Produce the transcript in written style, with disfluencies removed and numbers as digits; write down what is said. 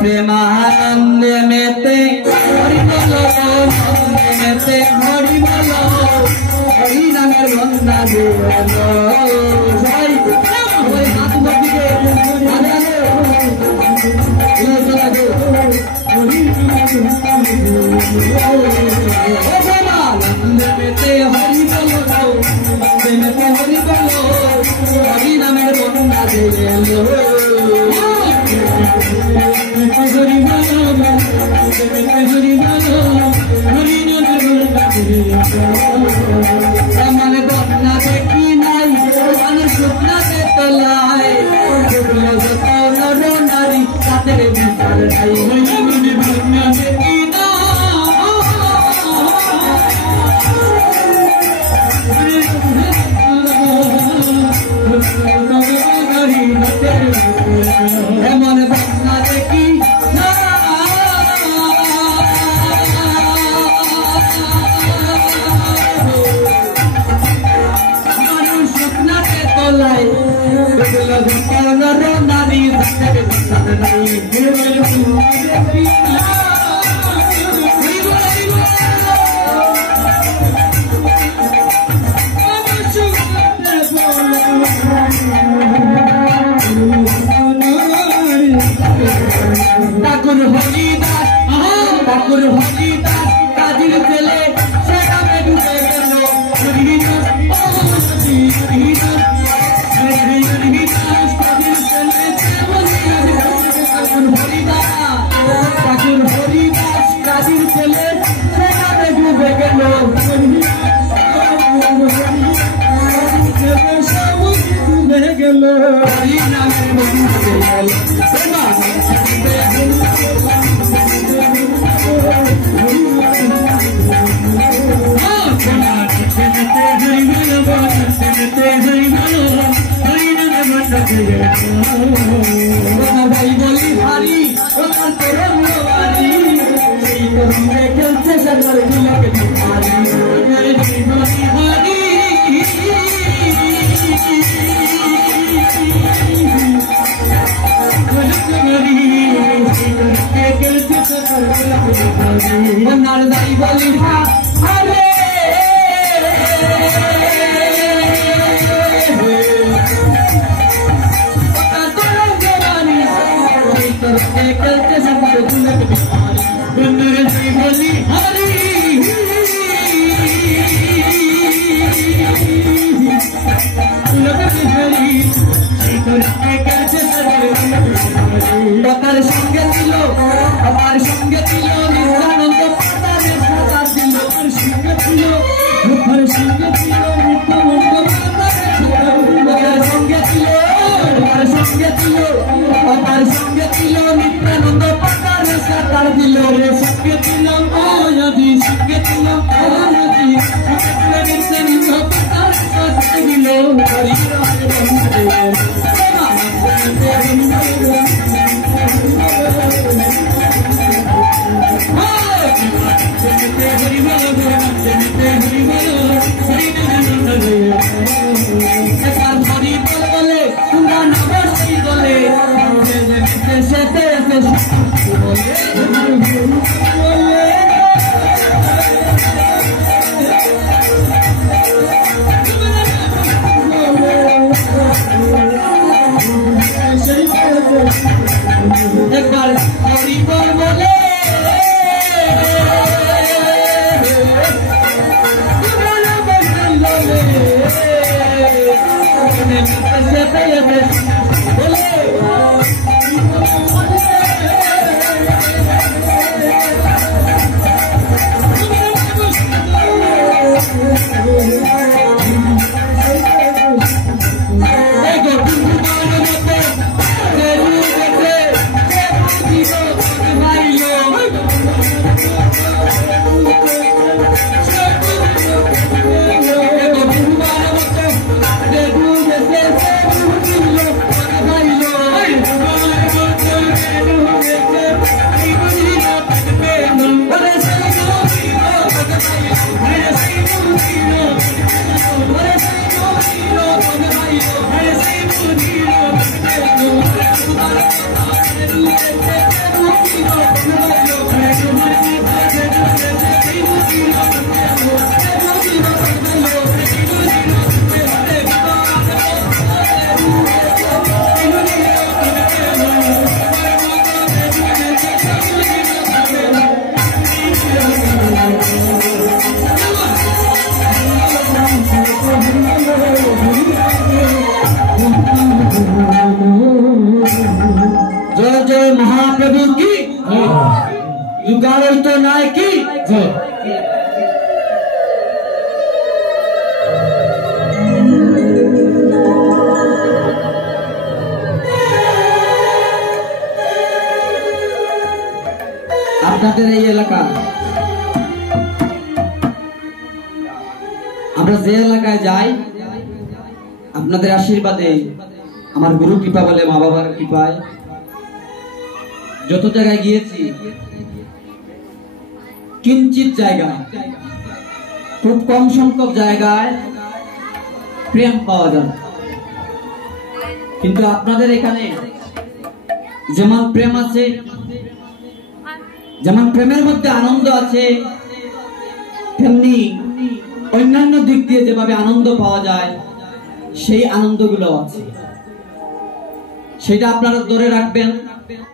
प्रेमानंदे मेते हरि बोलो मेते हरि बोलो हरि नामेर बंदा देलो सबाई ওই হাত বদিকে আরে আরে এই চলে হরি ও প্রেমানন্দে মেতে হরি বলো মেতে হরি বলো হরি নামের বন্দা দেলো हरि बोलो हरि बोलो हरि नामेर बंदा मन बंदा देखी नाई मन सुपना दे तलाए जुगलो जतो नर नारी ताদের বিচার নাই मन बंदा देखी ना मन बंदा देखी ठाकुर हरिदास काजिर चले सेटा में डूबे गलो हरिदास काजिर चले ठाकुर हरिदास काजिर चले सेटा में डूबे गलो डूबे गलो हरि नामेर बंदा देलो भाई बोली भारी खेलते सर भाई बोली अरे कहते सब बोली हरी আমার সঙ্গে ছিল নিত্যানন্দ পাতারে সাঁতার দিল আমার সঙ্গে ছিল নিত্যানন্দ পাতারে আমার সঙ্গে ছিল নিত্যানন্দ পাতারে সাঁতার দিল রে সঙ্গে ছিল আয়াদি সঙ্গে ছিল আয়াদি নিত্যানন্দ পাতারে সাঁতার দিল হরি আপনাদের এই এলাকা, আমরা যে এলাকায় যাই আপনাদের আশীর্বাদে, আমার গুরু কৃপা বলে মা বাবার কৃপায় যত জায়গায় গিয়েছি, কিঞ্চিত জায়গায়, খুব কম সংখ্যক জায়গায় প্রেম পাওয়া যায়। কিন্তু আপনাদের এখানে যেমন প্রেম আছে, যেমন প্রেমের মধ্যে আনন্দ আছে, তেমনি অন্যান্য দিক দিয়ে যেভাবে আনন্দ পাওয়া যায় সেই আনন্দগুলো আছে। সেটা আপনারা ধরে রাখবেন।